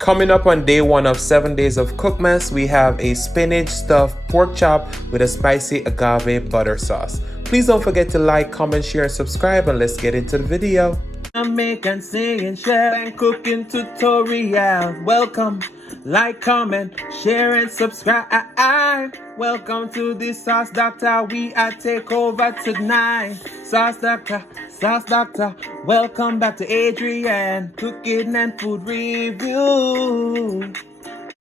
Coming up on day 1 of 7 days of Cookmas, we have a spinach stuffed pork chop with a spicy agave butter sauce. Please don't forget to like, comment, share, and subscribe, and let's get into the video. Make and sing and share and cooking tutorial. Welcome, like, comment, share, and subscribe. Welcome to the Sauce Doctor. We are take over tonight. Sauce Doctor, welcome back to Adrian, cooking and food review.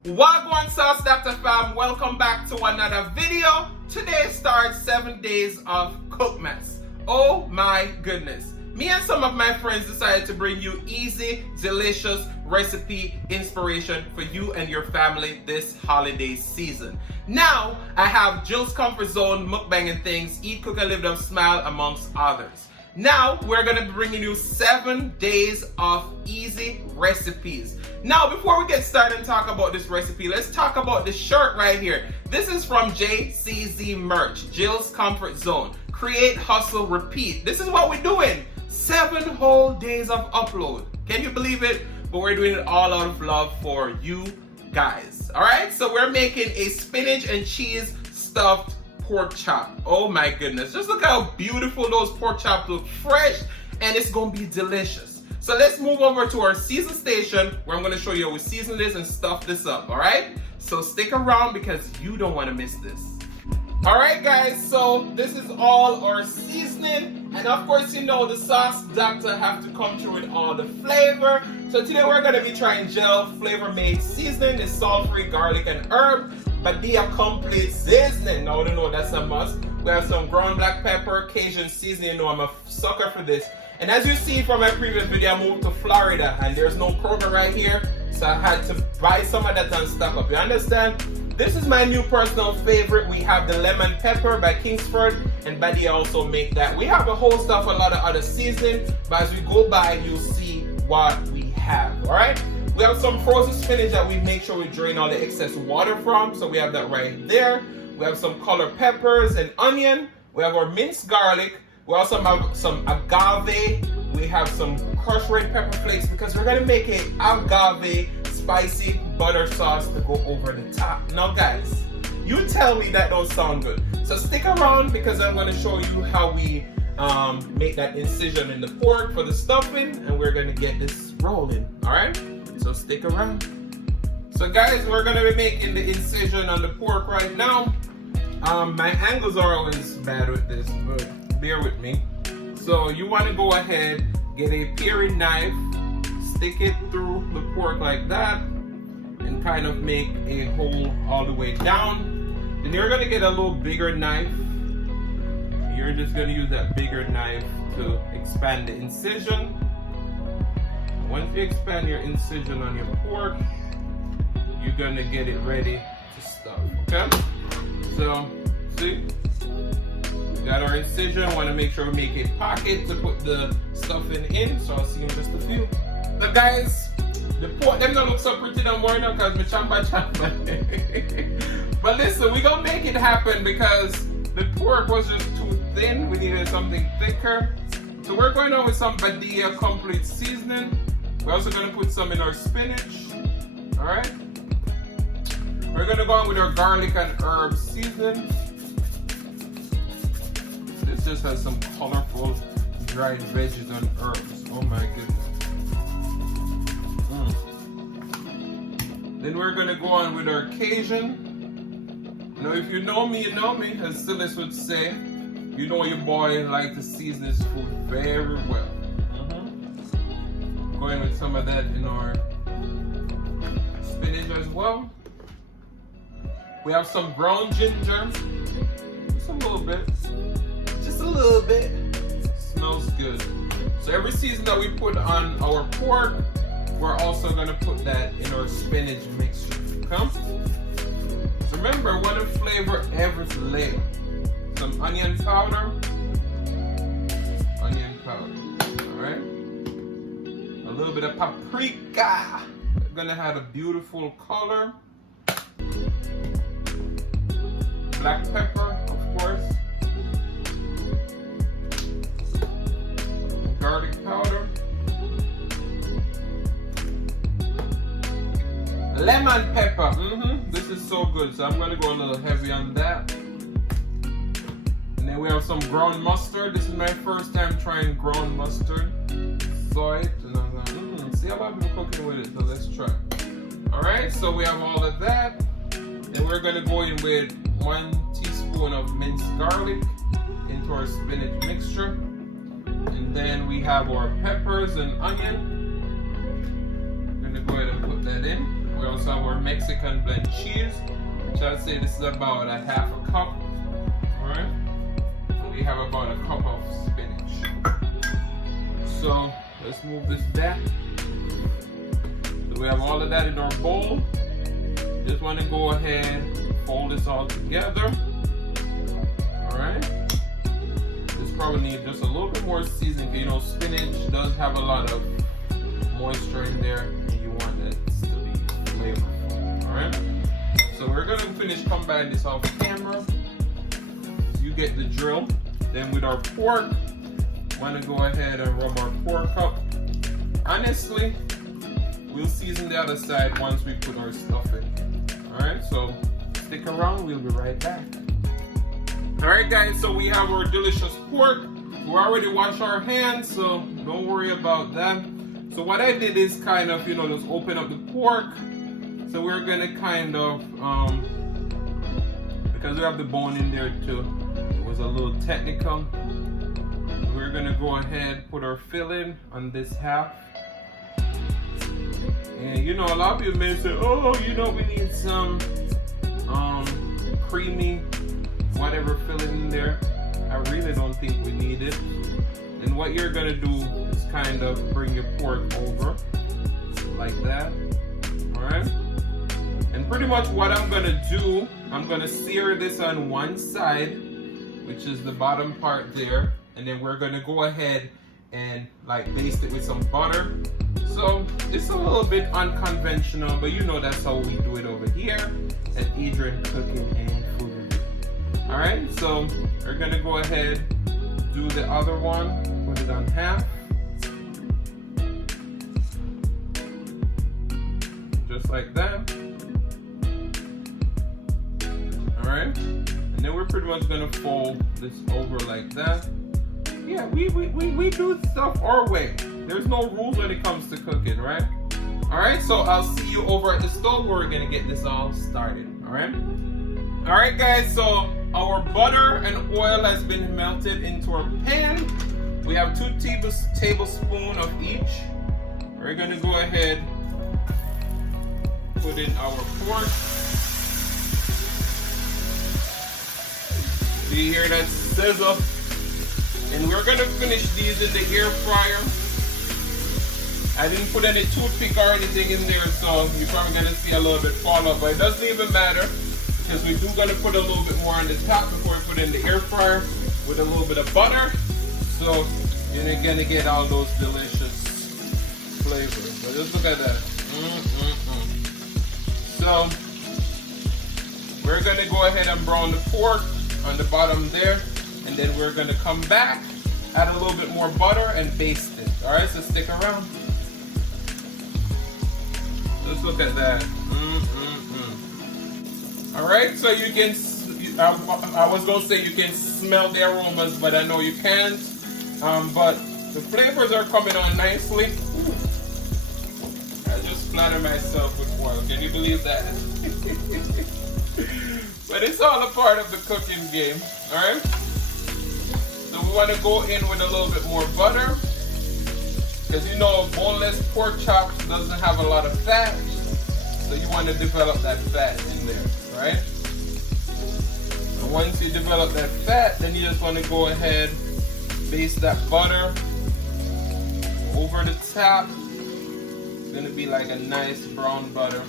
Wagwan Sauce Doctor fam, welcome back to another video. Today starts 7 days of Cookmas. Oh my goodness. Me and some of my friends decided to bring you easy, delicious recipe inspiration for you and your family this holiday season. Now, I have Jill's Comfort Zone, mukbang and things, eat, cook, and live them, smile, amongst others. Now, we're going to be bringing you 7 days of easy recipes. Now, before we get started and talk about this recipe, let's talk about this shirt right here. This is from JCZ Merch, Jill's Comfort Zone. Create, hustle, repeat. This is what we're doing. 7 whole days of upload. Can you believe it? But we're doing it all out of love for you guys. All right, so we're making a spinach and cheese stuffed pork chop. Oh my goodness, just look how beautiful those pork chops look, fresh, and it's gonna be delicious. So let's move over to our season station where I'm gonna show you how we season this and stuff this up. All right, so stick around because you don't want to miss this. All right guys, so this is all our seasoning, and of course you know the Sauce Doctor have to come through with all the flavor. So today we're going to be trying gel flavor made seasoning. It's salt-free garlic and herb, but the complete seasoning. Now you know that's a must. We have some ground black pepper, Cajun seasoning. You know I'm a sucker for this. And as you see from my previous video, I moved to Florida and there's no Kroger right here, so I had to buy some of that and stock up. You understand? This is my new personal favorite. We have the lemon pepper by Kingsford, and Buddy also make that. We have a whole stuff, a lot of other seasoning, but as we go by, you'll see what we have, all right? We have some frozen spinach that we make sure we drain all the excess water from, so we have that right there. We have some colored peppers and onion. We have our minced garlic. We also have some agave. We have some crushed red pepper flakes because we're gonna make a agave spicy butter sauce to go over the top. Now guys, you tell me that don't sound good. So stick around because I'm gonna show you how we make that incision in the pork for the stuffing, and we're gonna get this rolling, all right? So stick around. So guys, we're gonna be making the incision on the pork right now. My angles are always bad with this, but bear with me. So you wanna go ahead, get a paring knife, stick it through the pork like that, and kind of make a hole all the way down. Then you're gonna get a little bigger knife. You're just gonna use that bigger knife to expand the incision. Once you expand your incision on your pork, you're gonna get it ready to stuff, okay? So, see? We got our incision. Want to make sure we make a pocket to put the stuffing in, so I'll see you in just a few. So guys, the pork, them don't look so pretty no more now because me chamba. But listen, we gonna make it happen because the pork was just too thin. We needed something thicker. So we're going on with some Badia complete seasoning. We're also gonna put some in our spinach. All right. We're gonna go on with our garlic and herb seasoning. This just has some colorful dried veggies and herbs. Oh my goodness. Then we're gonna go on with our Cajun. Now if you know me, as Silas would say, you know your boy like to season his food very well. Going with some of that in our spinach as well. We have some brown ginger, just a little bit. Just a little bit. Smells good. So every season that we put on our pork, we're also gonna put that in our spinach mixture. Okay? So remember, we want to flavor every flavor. Some onion powder. Onion powder. Alright? A little bit of paprika. We're gonna have a beautiful color. Black pepper, of course. Garlic powder. Lemon pepper. This is so good. So I'm gonna go a little heavy on that. And then we have some ground mustard. This is my first time trying ground mustard. Saw it and I'm like, see, a lot of people cooking with it, so let's try. Alright, so we have all of that. And we're gonna go in with 1 teaspoon of minced garlic into our spinach mixture. And then we have our peppers and onion. We're gonna go ahead and put that in. We also have our Mexican blend cheese, which I'd say this is about a half a cup. Alright? We have about a cup of spinach. So let's move this back. So we have all of that in our bowl. Just want to go ahead, fold this all together. Alright? This probably needs just a little bit more seasoning. You know, spinach does have a lot of moisture in there, and you want that to be flavorful. Alright? So we're going to finish combining this off camera. You get the drill. Then with our pork, want to go ahead and rub our pork up. Honestly, we'll season the other side once we put our stuff in. Alright, so stick around, we'll be right back. Alright guys, so we have our delicious pork. We already washed our hands, so don't worry about that. So what I did is kind of, just open up the pork. So we're gonna kind of, because we have the bone in there too, it was a little technical. We're gonna go ahead, put our filling on this half. And a lot of you may say, oh, we need some creamy whatever filling in there. I really don't think we need it. And what you're gonna do is kind of bring your pork over like that. Alright? And pretty much what I'm gonna do, I'm gonna sear this on one side, which is the bottom part there. And then we're gonna go ahead and baste it with some butter. So it's a little bit unconventional, but that's how we do it over here at Adrian Cooking and Food. Alright, so we're gonna go ahead, do the other one, put it on half. Just like that. Alright, and then we're pretty much gonna fold this over like that. Yeah, we do stuff our way. There's no rules when it comes to cooking, right? Alright, so I'll see you over at the stove where we're gonna get this all started. Alright? Alright guys, so our butter and oil has been melted into our pan. We have 2 tablespoons of each. We're gonna go ahead, put in our pork. You hear that sizzle? And we're gonna finish these in the air fryer. I didn't put any toothpick or anything in there, so you're probably gonna see a little bit fall up, but it doesn't even matter because we do gonna put a little bit more on the top before we put it in the air fryer with a little bit of butter. So you're gonna get all those delicious flavors. So just look at that. So we're gonna go ahead and brown the pork on the bottom there. And then we're gonna come back, add a little bit more butter and baste it. Alright, so stick around. Let's look at that. Alright, so you can, I was gonna say you can smell the aromas, but I know you can't. But the flavors are coming on nicely. I just splattered myself with oil. Can you believe that? But it's all a part of the cooking game. Alright? So we want to go in with a little bit more butter. Because boneless pork chops doesn't have a lot of fat. So you want to develop that fat in there, right? And once you develop that fat, then you just want to go ahead, baste that butter over the top. It's going to be like a nice brown butter.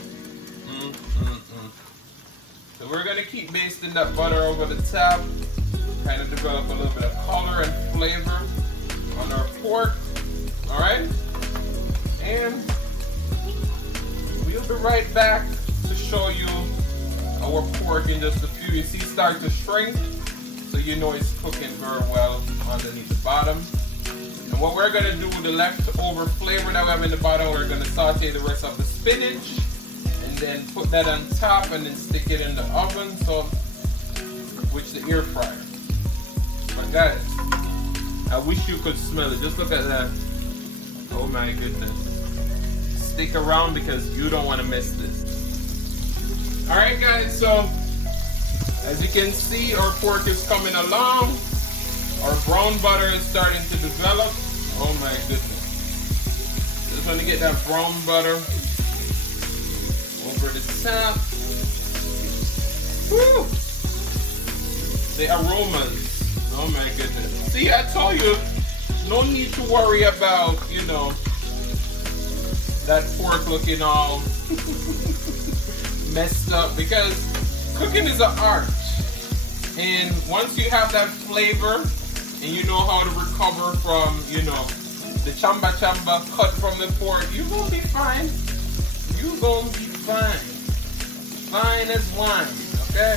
So we're going to keep basting that butter over the top. Kind of develop a little bit of color and flavor on our pork. Alright? And we'll be right back to show you our pork in just a few. You see it start to shrink, so you know it's cooking very well underneath the bottom. And what we're going to do with the leftover flavor that we have in the bottom, we're going to saute the rest of the spinach. And then put that on top and then stick it in the oven, so which the air fryer. But guys, I wish you could smell it. Just look at that. Oh my goodness. Stick around because you don't want to miss this. Alright guys, so as you can see, our pork is coming along. Our brown butter is starting to develop. Oh my goodness. Just want to get that brown butter over the top. Woo! The aromas. Oh my goodness. See, I told you, no need to worry about, you know, that pork looking all messed up, because cooking is an art. And once you have that flavor and you know how to recover from, you know, the chamba cut from the pork, you're going to be fine. You're going to be fine. Fine as wine, okay?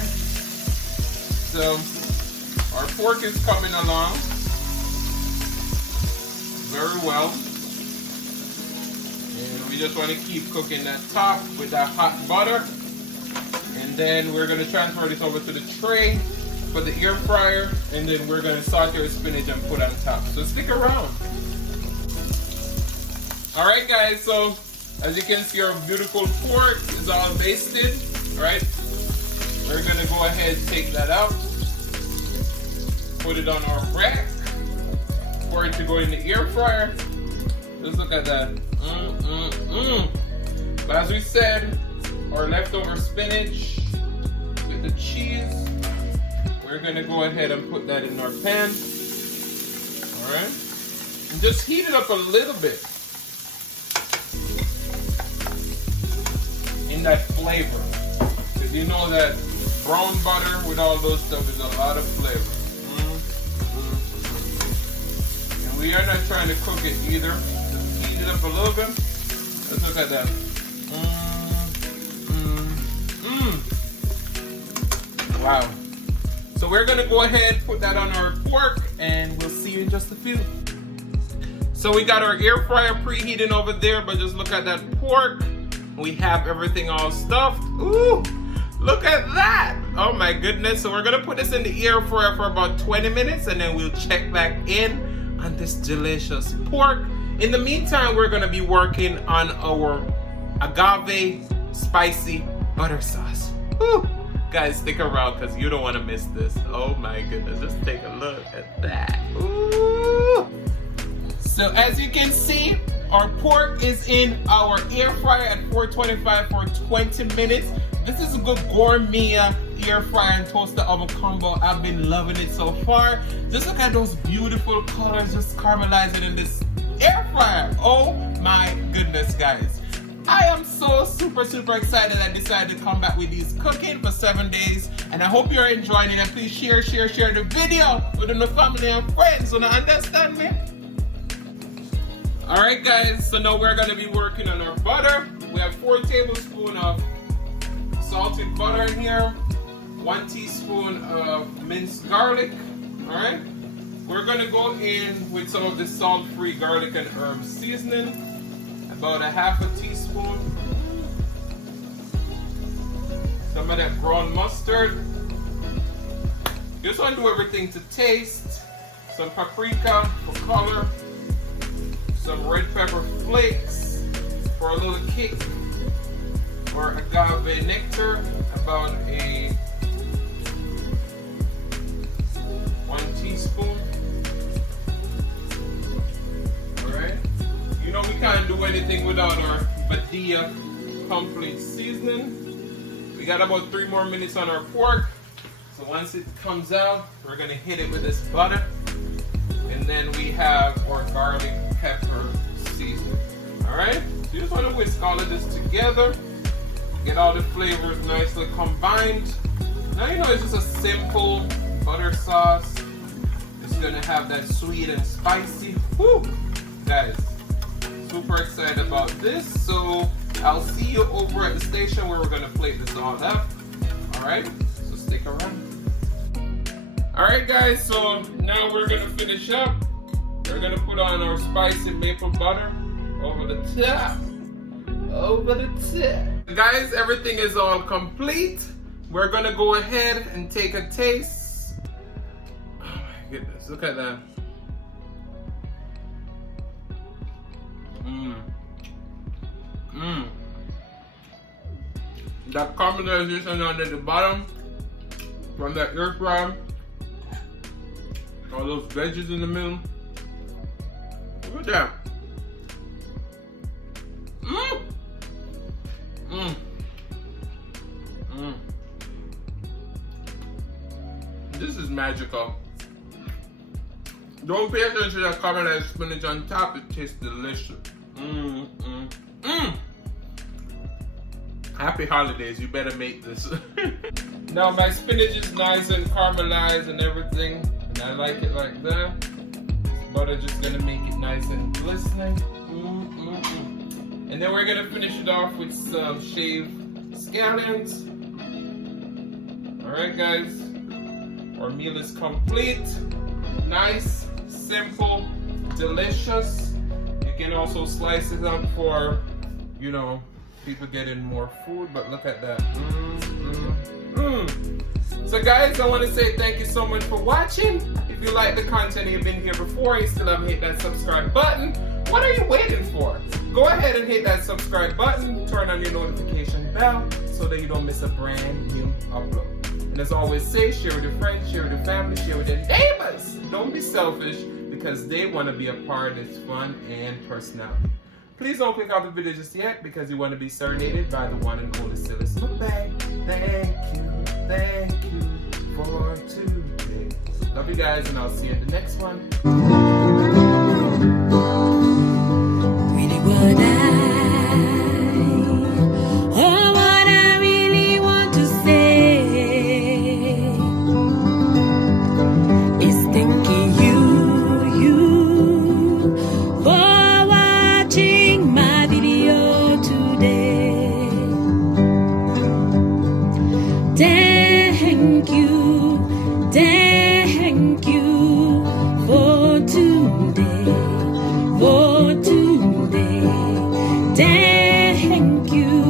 So, our pork is coming along very well. And we just want to keep cooking that top with that hot butter. And then we're going to transfer this over to the tray for the air fryer. And then we're going to saute our spinach and put on top. So stick around. Alright guys, so as you can see, our beautiful pork is all basted. Alright, we're going to go ahead and take that out. Put it on our rack for it to go in the air fryer. Just look at that. But as we said, our leftover spinach with the cheese, we're gonna go ahead and put that in our pan. Alright? And just heat it up a little bit in that flavor. Because you know that brown butter with all those stuff is a lot of flavor. And we are not trying to cook it either. Just heat it up a little bit. Let's look at that. Wow. So we're gonna go ahead, put that on our pork, and we'll see you in just a few. So we got our air fryer preheating over there, but just look at that pork. We have everything all stuffed. Ooh, look at that. Oh my goodness. So we're gonna put this in the air fryer for about 20 minutes, and then we'll check back in on this delicious pork. In the meantime, we're gonna be working on our agave spicy butter sauce. Woo. Guys, stick around because you don't want to miss this. Oh my goodness, just take a look at that. Ooh. So as you can see, our pork is in our air fryer at 425 for 20 minutes. This is a good gourmet air fryer and toaster oven combo. I've been loving it so far. Just look at those beautiful colors just caramelizing in this air fryer. Oh my goodness, guys. I am so super excited I decided to come back with these cooking for 7 days, and I hope you're enjoying it. And please share the video with your family and friends. So now understand me? Alright guys, so now we're going to be working on our butter. We have 4 tablespoons of salted butter in here, 1 teaspoon of minced garlic. Alright, we're going to go in with some of the salt-free garlic and herb seasoning. About a half a teaspoon. Some of that brown mustard. Just want to do everything to taste. Some paprika for color. Some red pepper flakes for a little kick. Or agave nectar. About a 1 teaspoon. Alright. You know we can't do anything without our Badia complete seasoning. We got about 3 more minutes on our pork. So once it comes out, we're gonna hit it with this butter. And then we have our garlic pepper seasoning. Alright? So you just wanna whisk all of this together. Get all the flavors nicely combined. Now you know it's just a simple butter sauce. It's gonna have that sweet and spicy. Woo! Guys. Super excited about this, so I'll see you over at the station where we're gonna plate this all up. Alright, so stick around. Alright guys, so now we're gonna finish up. We're gonna put on our spicy maple butter over the top. Over the top. Guys, everything is all complete. We're gonna go ahead and take a taste. Oh my goodness, look at that. That caramelization under the bottom from that air fry. All those veggies in the middle. Look at that. This is magical. Don't pay attention to that caramelized spinach on top. It tastes delicious. Happy holidays. You better make this. Now my spinach is nice and caramelized and everything, and I like it like that. This butter just gonna make it nice and glistening. And then we're gonna finish it off with some shaved scallions. Alright guys, our meal is complete. Nice, simple, delicious. You can also slice it up for, you know, people getting more food, but look at that. So guys, I want to say thank you so much for watching. If you like the content and you've been here before, you still haven't hit that subscribe button, what are you waiting for? Go ahead and hit that subscribe button, turn on your notification bell so that you don't miss a brand new upload. And as always say, share with your friends, share with your family, share with your neighbors. Don't be selfish, because they want to be a part of this fun and personality. Please don't click off the video just yet, because you want to be serenaded by the one and only Silly Smookbag. Thank you for today. Love you guys, and I'll see you in the next one. What I really want to say is thanking you for watching my video today. Thank you for today, for today. Thank you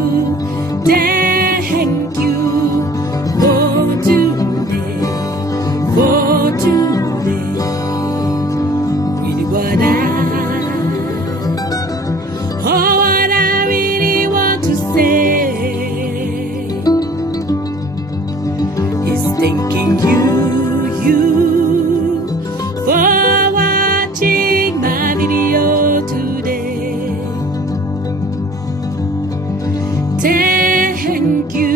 for today, for today. Really what I really want to say is thanking you for watching my video today. Thank you.